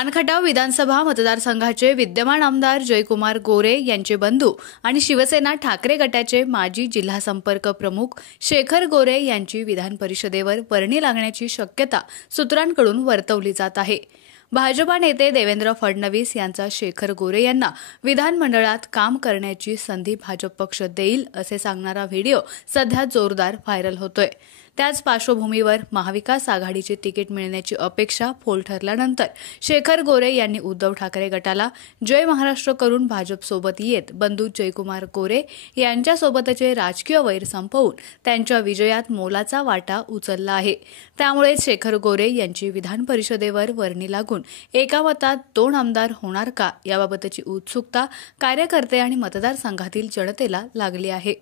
मानखटाव विधानसभा मतदारसंघाचे विद्यमान आमदार जयकुमार गोरे यांचे बंधू आणि शिवसेना ठाकरे गटाचे माजी जिल्हा संपर्क प्रमुख शेखर गोरे यांची विधान परिषदेवर वर्णी लागण्याची शक्यता सूत्रांकडून वर्तवली जात आहे। भाजपा नेते देवेंद्र फडणवीस यांचा शेखर गोरे यांना विधानमंडळात काम करण्याची संधी भाजप पक्ष देईल असे सांगणारा व्हिडिओ सध्या जोरदार व्हायरल होतोय। त्याच पार्श्वभूमीवर महाविकास आघाडीचे तिकीट मिळण्याची अपेक्षा फोल ठरल्यानंतर शेखर गोरे यांनी उद्धव ठाकरे गटाला जय महाराष्ट्र करून भाजपसोबत येत बंधू जयकुमार गोरे यांच्यासोबतचे राजकीय वैर संपवून त्यांच्या विजयात मोलाचा वाटा उचलला आहे। त्यामुळे शेखर गोरे यांची विधान परिषदेवर वर्णी लागून एका मतात 2 आमदार होणार का याबाबतची उत्सुकता कार्यकर्ते आणि मतदारसंघातील जनतेला लागली आहे।